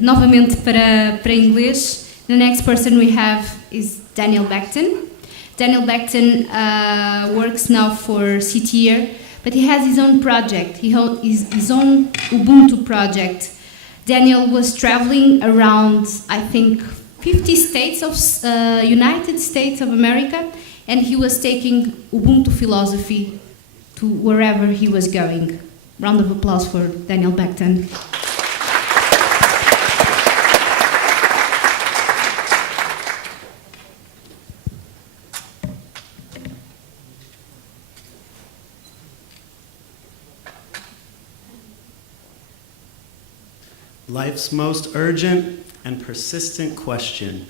Novamente para inglês. The next person we have is Daniel Beckton. Daniel Beckton works now for CTR, but he has his own project. He has his own Ubuntu project. Daniel was traveling around, I think, 50 states of United States of America, and he was taking Ubuntu philosophy to wherever he was going. Round of applause for Daniel Beckton. Life's most urgent and persistent question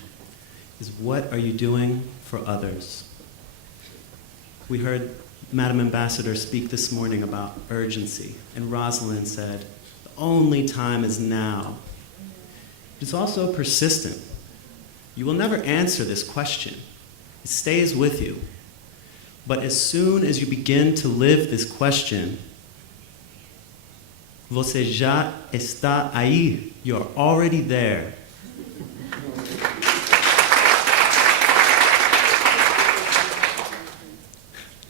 is, what are you doing for others? We heard Madam Ambassador speak this morning about urgency, and Rosalind said, the only time is now. It's also persistent. You will never answer this question. It stays with you. But as soon as you begin to live this question, você já está aí. You're already there.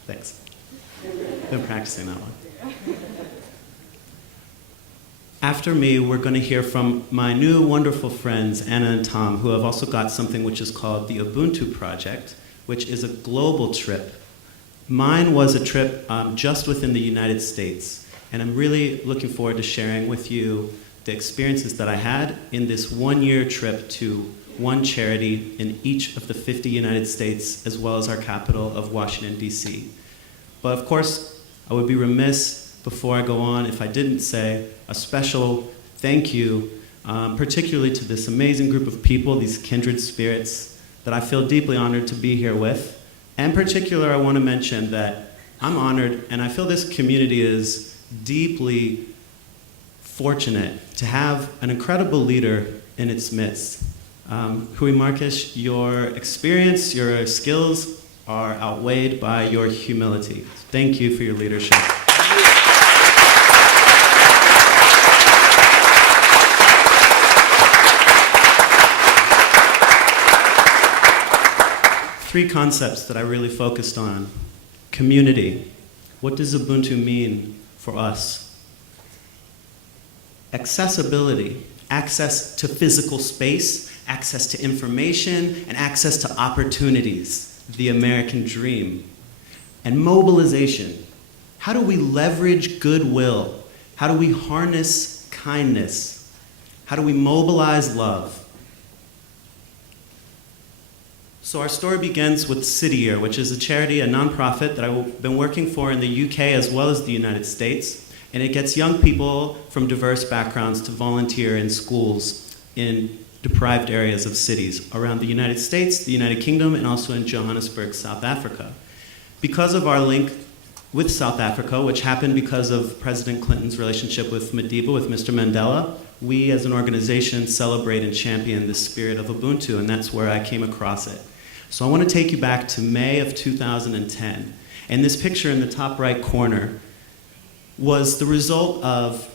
Thanks. Been practicing that one. After me, we're going to hear from my new wonderful friends, Anna and Tom, who have also got something which is called the Ubuntu Project, which is a global trip. Mine was a trip just within the United States. And I'm really looking forward to sharing with you the experiences that I had in this one-year trip to one charity in each of the 50 United States, as well as our capital of Washington, D.C. But of course, I would be remiss before I go on if I didn't say a special thank you, particularly to this amazing group of people, these kindred spirits that I feel deeply honored to be here with. And in particular, I want to mention that I'm honored, and I feel this community is deeply fortunate to have an incredible leader in its midst. Rui Marques, your experience, your skills are outweighed by your humility. Thank you for your leadership. Three concepts that I really focused on. Community. What does Ubuntu mean for us? Accessibility, access to physical space, access to information, and access to opportunities, the American dream. And mobilization, how do we leverage goodwill? How do we harness kindness? How do we mobilize love? So our story begins with CityYear, which is a charity, a nonprofit that I've been working for in the UK as well as the United States. And it gets young people from diverse backgrounds to volunteer in schools in deprived areas of cities around the United States, the United Kingdom, and also in Johannesburg, South Africa. Because of our link with South Africa, which happened because of President Clinton's relationship with Madiba, with Mr. Mandela, we as an organization celebrate and champion the spirit of Ubuntu, and that's where I came across it. So I want to take you back to May of 2010. And this picture in the top right corner was the result of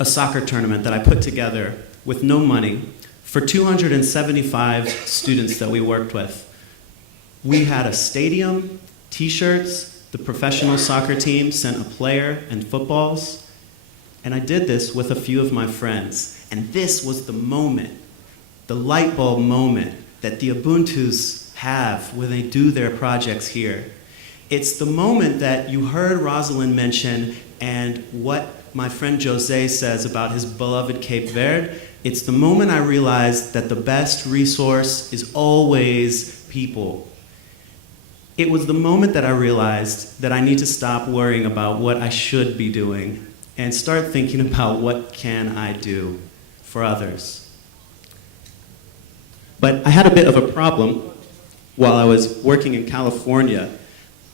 a soccer tournament that I put together with no money for 275 students that we worked with. We had a stadium, t-shirts, the professional soccer team sent a player and footballs, and I did this with a few of my friends. And this was the moment, the light bulb moment that the Ubuntus have when they do their projects here. It's the moment that you heard Rosalind mention and what my friend Jose says about his beloved Cape Verde. It's the moment I realized that the best resource is always people. It was the moment that I realized that I need to stop worrying about what I should be doing and start thinking about what can I do for others. But I had a bit of a problem while I was working in California.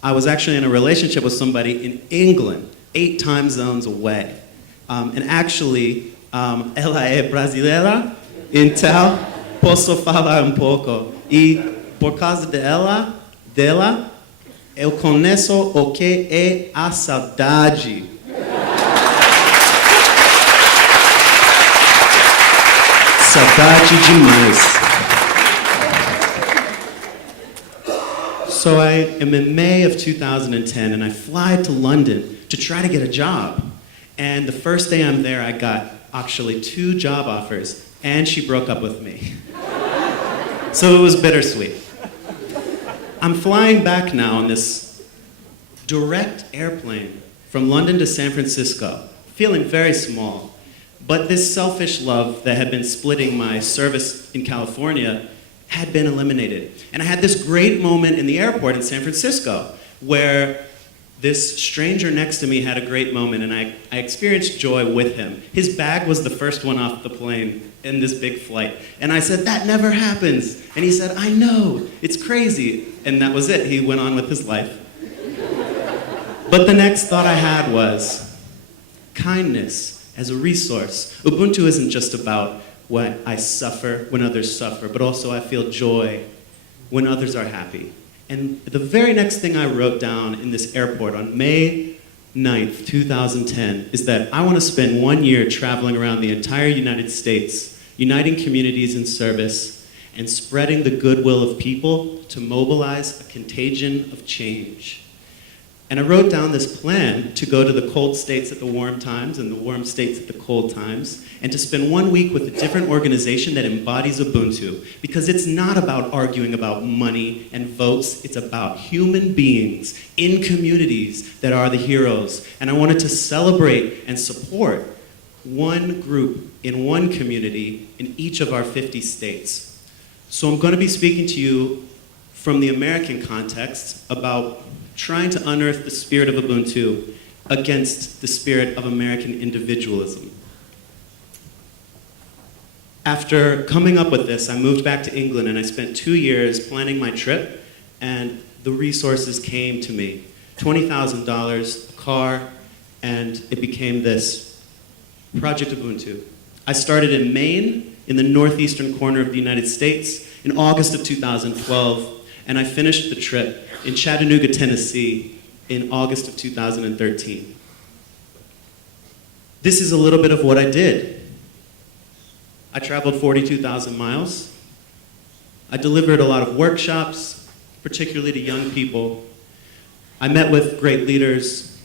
I was actually in a relationship with somebody in England, 8 time zones away. And actually, ela é brasileira, então posso falar pouco. E por causa dela, eu conheço o que é a saudade. Saudade demais. So I am in May of 2010, and I fly to London to try to get a job. And the first day I'm there, I got actually 2 job offers, and she broke up with me. So it was bittersweet. I'm flying back now on this direct airplane from London to San Francisco, feeling very small. But this selfish love that had been splitting my service in California had been eliminated. And I had this great moment in the airport in San Francisco where this stranger next to me had a great moment, and I experienced joy with him. His bag was the first one off the plane in this big flight. And I said, "That never happens." And he said, "I know, it's crazy." And that was it. He went on with his life. But the next thought I had was kindness as a resource. Ubuntu isn't just about when I suffer, when others suffer, but also I feel joy when others are happy. And the very next thing I wrote down in this airport on May 9th, 2010, is that I want to spend 1 year traveling around the entire United States, uniting communities in service, and spreading the goodwill of people to mobilize a contagion of change. And I wrote down this plan to go to the cold states at the warm times and the warm states at the cold times, and to spend 1 week with a different organization that embodies Ubuntu. Because it's not about arguing about money and votes, it's about human beings in communities that are the heroes. And I wanted to celebrate and support one group in one community in each of our 50 states. So I'm going to be speaking to you from the American context about trying to unearth the spirit of Ubuntu against the spirit of American individualism. After coming up with this, I moved back to England and I spent 2 years planning my trip, and the resources came to me. $20,000, a car, and it became this Project Ubuntu. I started in Maine, in the northeastern corner of the United States, in August of 2012, and I finished the trip in Chattanooga, Tennessee, in August of 2013. This is a little bit of what I did. I traveled 42,000 miles. I delivered a lot of workshops, particularly to young people. I met with great leaders,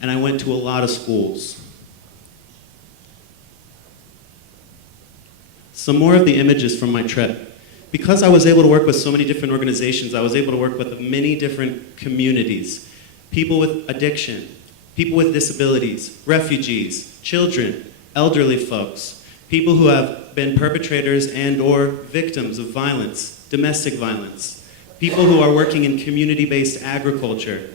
and I went to a lot of schools. Some more of the images from my trip. Because I was able to work with so many different organizations, I was able to work with many different communities. People with addiction, people with disabilities, refugees, children, elderly folks, people who have been perpetrators and or victims of violence, domestic violence, people who are working in community-based agriculture,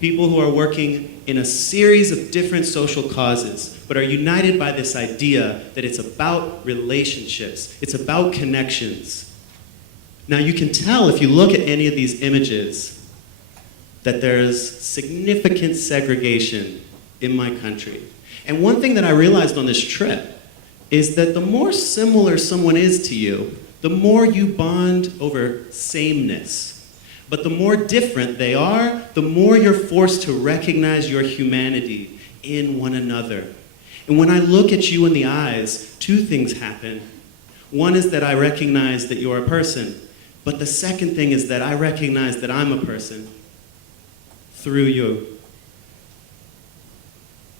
people who are working in a series of different social causes, but are united by this idea that it's about relationships, it's about connections. Now you can tell if you look at any of these images that there's significant segregation in my country. And one thing that I realized on this trip is that the more similar someone is to you, the more you bond over sameness. But the more different they are, the more you're forced to recognize your humanity in one another. And when I look at you in the eyes, 2 things happen. One is that I recognize that you're a person. But the second thing is that I recognize that I'm a person through you.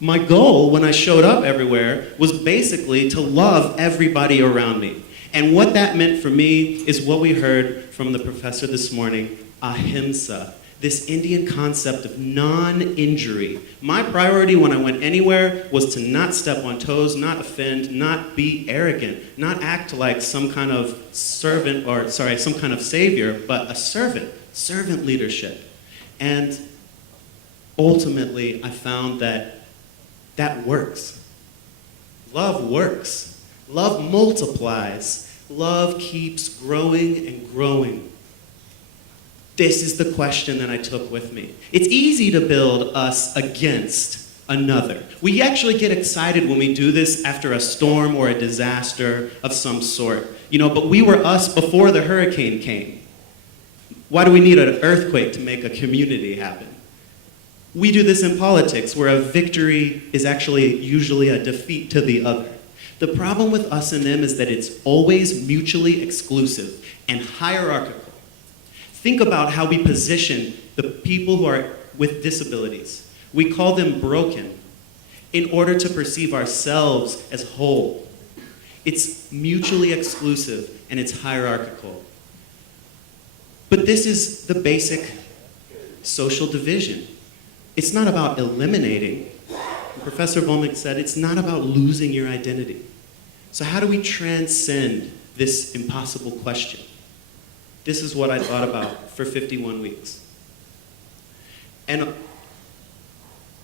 My goal when I showed up everywhere was basically to love everybody around me. And what that meant for me is what we heard from the professor this morning, ahimsa, this Indian concept of non-injury. My priority when I went anywhere was to not step on toes, not offend, not be arrogant, not act like some kind of servant, or some kind of savior, but a servant leadership. And ultimately, I found that that works. Love works. Love multiplies. Love keeps growing and growing. This is the question that I took with me. It's easy to build us against another. We actually get excited when we do this after a storm or a disaster of some sort. But we were us before the hurricane came. Why do we need an earthquake to make a community happen? We do this in politics, where a victory is actually usually a defeat to the other. The problem with us and them is that it's always mutually exclusive and hierarchical. Think about how we position the people who are with disabilities. We call them broken in order to perceive ourselves as whole. It's mutually exclusive and it's hierarchical. But this is the basic social division. It's not about eliminating. Professor Volmick said it's not about losing your identity. So how do we transcend this impossible question? This is what I thought about for 51 weeks. And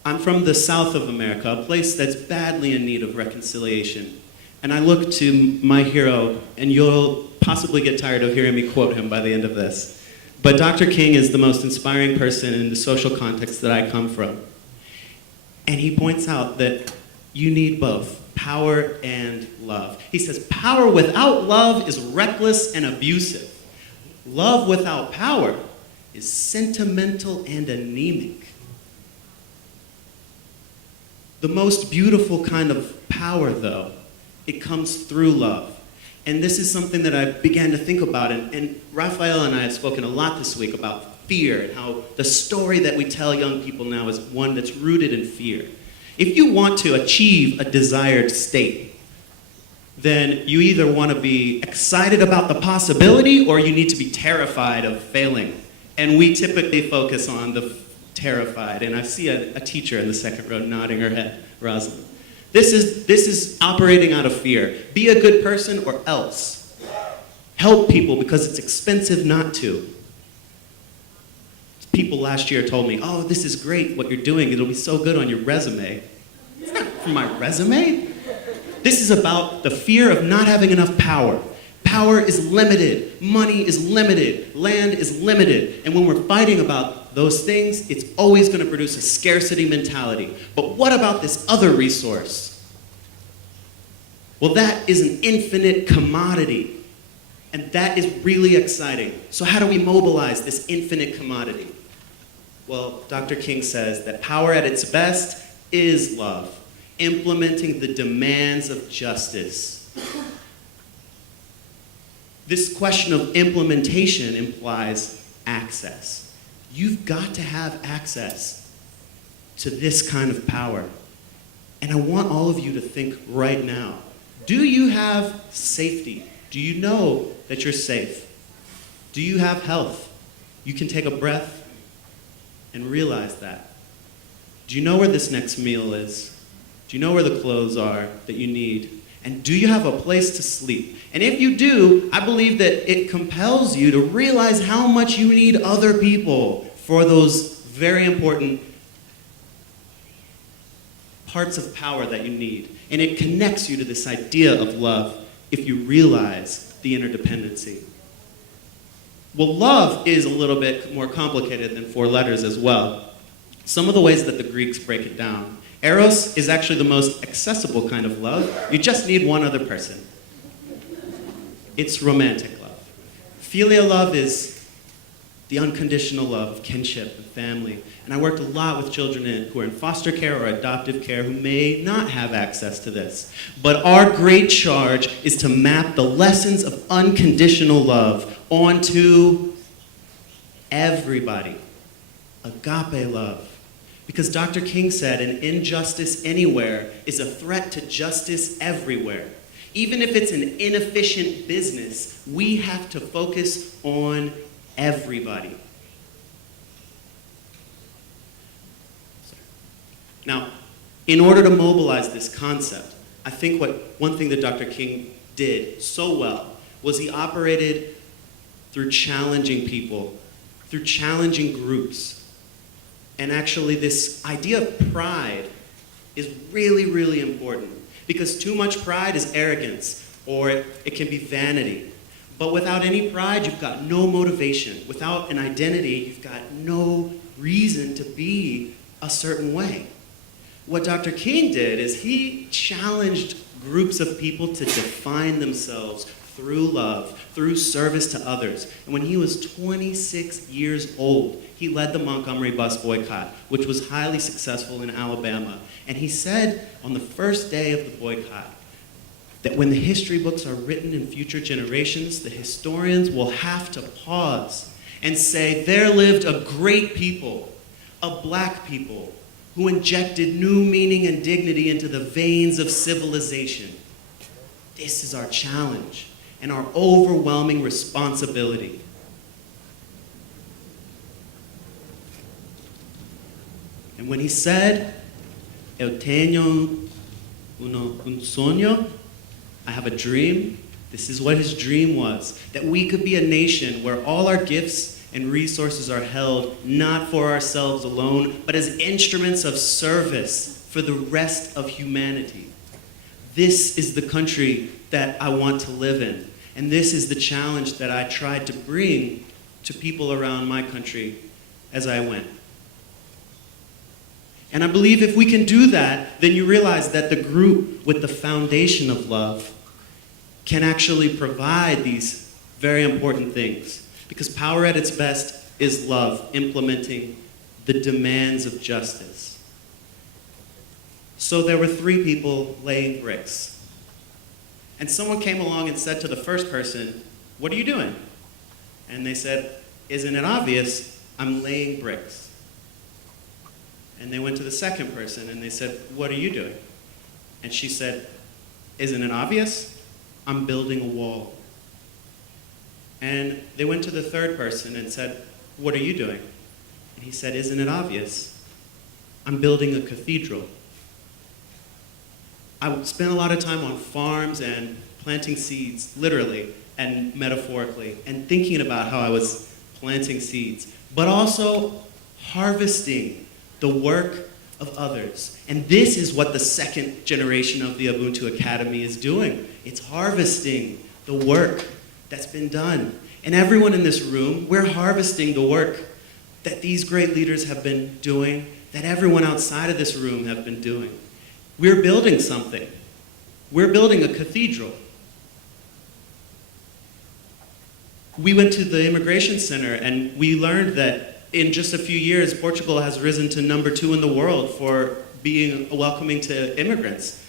I'm from the south of America, a place that's badly in need of reconciliation. And I look to my hero, and you'll possibly get tired of hearing me quote him by the end of this. But Dr. King is the most inspiring person in the social context that I come from. And he points out that you need both, power and love. He says, power without love is reckless and abusive. Love without power is sentimental and anemic. The most beautiful kind of power, though, it comes through love. And this is something that I began to think about. And Raphael and I have spoken a lot this week about fear and how the story that we tell young people now is one that's rooted in fear. If you want to achieve a desired state, then you either want to be excited about the possibility or you need to be terrified of failing. And we typically focus on the terrified. And I see a teacher in the second row nodding her head, Rosalind. This is operating out of fear. Be a good person or else. Help people because it's expensive not to. People last year told me, oh, this is great what you're doing. It'll be so good on your resume. It's not for my resume. This is about the fear of not having enough power. Power is limited. Money is limited. Land is limited. And when we're fighting about those things, it's always going to produce a scarcity mentality. But what about this other resource? Well, that is an infinite commodity. And that is really exciting. So how do we mobilize this infinite commodity? Well, Dr. King says that power at its best is love, implementing the demands of justice. This question of implementation implies access. You've got to have access to this kind of power. And I want all of you to think right now, do you have safety? Do you know that you're safe? Do you have health? You can take a breath and realize that. Do you know where this next meal is? Do you know where the clothes are that you need? And do you have a place to sleep? And if you do, I believe that it compels you to realize how much you need other people for those very important parts of power that you need. And it connects you to this idea of love if you realize the interdependency. Well, love is a little bit more complicated than 4 letters as well. Some of the ways that the Greeks break it down. Eros is actually the most accessible kind of love. You just need one other person. It's romantic love. Philia love is the unconditional love of kinship and family. And I worked a lot with children who are in foster care or adoptive care who may not have access to this. But our great charge is to map the lessons of unconditional love onto everybody. Agape love. Because Dr. King said an injustice anywhere is a threat to justice everywhere. Even if it's an inefficient business, we have to focus on everybody. Now, in order to mobilize this concept, I think one thing that Dr. King did so well was he operated through challenging people, through challenging groups. And actually, this idea of pride is really, really important. Because too much pride is arrogance, or it can be vanity. But without any pride, you've got no motivation. Without an identity, you've got no reason to be a certain way. What Dr. King did is he challenged groups of people to define themselves through love, through service to others. And when he was 26 years old, he led the Montgomery bus boycott, which was highly successful in Alabama. And he said on the first day of the boycott, that when the history books are written in future generations, the historians will have to pause and say, there lived a great people, a black people, who injected new meaning and dignity into the veins of civilization. This is our challenge and our overwhelming responsibility. And when he said, Eu tenho un sueño, I have a dream, this is what his dream was, that we could be a nation where all our gifts and resources are held not for ourselves alone, but as instruments of service for the rest of humanity. This is the country that I want to live in, and this is the challenge that I tried to bring to people around my country as I went. And I believe if we can do that, then you realize that the group with the foundation of love can actually provide these very important things. Because power at its best is love, implementing the demands of justice. So there were 3 people laying bricks. And someone came along and said to the first person, what are you doing? And they said, isn't it obvious? I'm laying bricks. And they went to the second person and they said, what are you doing? And she said, isn't it obvious? I'm building a wall. And they went to the third person and said, what are you doing? And he said, isn't it obvious? I'm building a cathedral. I spent a lot of time on farms and planting seeds, literally and metaphorically, and thinking about how I was planting seeds, but also harvesting the work of others. And this is what the second generation of the Ubuntu Academy is doing. It's harvesting the work that's been done. And everyone in this room, we're harvesting the work that these great leaders have been doing, that everyone outside of this room have been doing. We're building something. We're building a cathedral. We went to the immigration center and we learned that in just a few years, Portugal has risen to number 2 in the world for being welcoming to immigrants.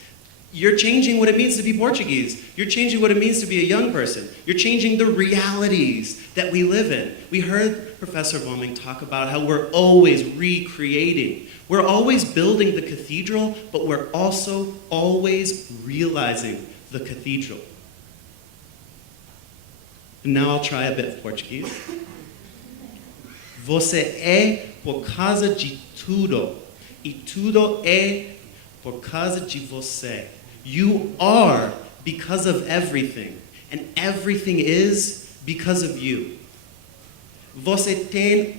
You're changing what it means to be Portuguese. You're changing what it means to be a young person. You're changing the realities that we live in. We heard Professor Bombing talk about how we're always recreating. We're always building the cathedral, but we're also always realizing the cathedral. And now I'll try a bit of Portuguese. Você é por causa de tudo, e tudo é por causa de você. You are because of everything, and everything is because of you. Você tem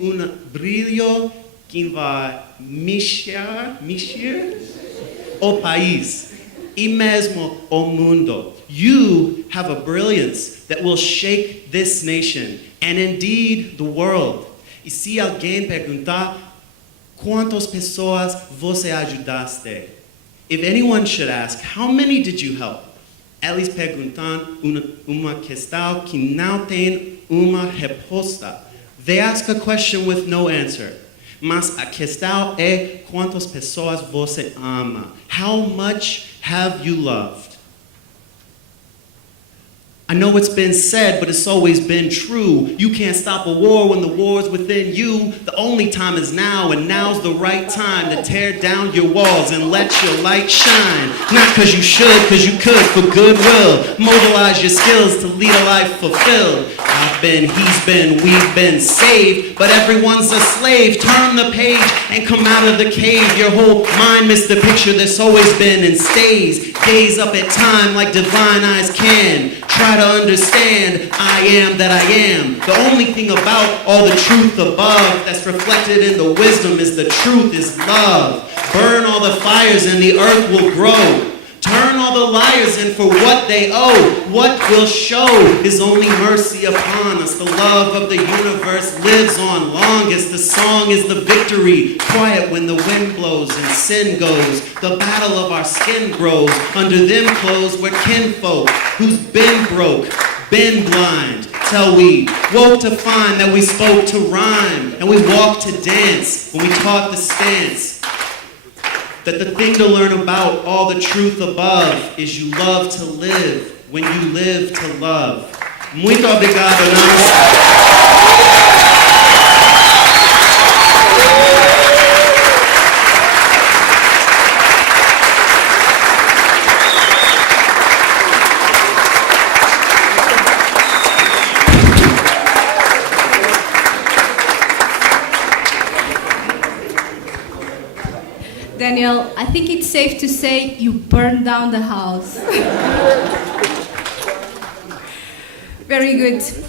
brilho que vai mexer o país e mesmo o mundo. You have a brilliance that will shake this nation, and indeed the world. E se alguém perguntar, quantas pessoas você ajudaste? If anyone should ask, how many did you help? Eles perguntam uma questão que não tem uma resposta. They ask a question with no answer. Mas a questão é quantas pessoas você ama? How much have you loved? I know it's been said, but it's always been true. You can't stop a war when the war's within you. The only time is now, and now's the right time to tear down your walls and let your light shine. Not because you should, because you could, for goodwill. Mobilize your skills to lead a life fulfilled. I've been, he's been, we've been saved, but everyone's a slave. Turn the page and come out of the cave. Your whole mind missed the picture that's always been and stays. Gaze up at time like divine eyes can. Try to understand, I am that I am. The only thing about all the truth above that's reflected in the wisdom is the truth is love. Burn all the fires and the earth will grow. Turn all the liars in for what they owe. What will show is only mercy upon us. The love of the universe lives on longest. The song is the victory. Quiet when the wind blows and sin goes. The battle of our skin grows. Under them clothes we're kinfolk who's been broke, been blind, till we woke to find that we spoke to rhyme and we walked to dance when we taught the stance. That the thing to learn about all the truth above is you love to live when you live to love. Muito obrigado, namaste. Daniel, I think it's safe to say you burned down the house. Very good.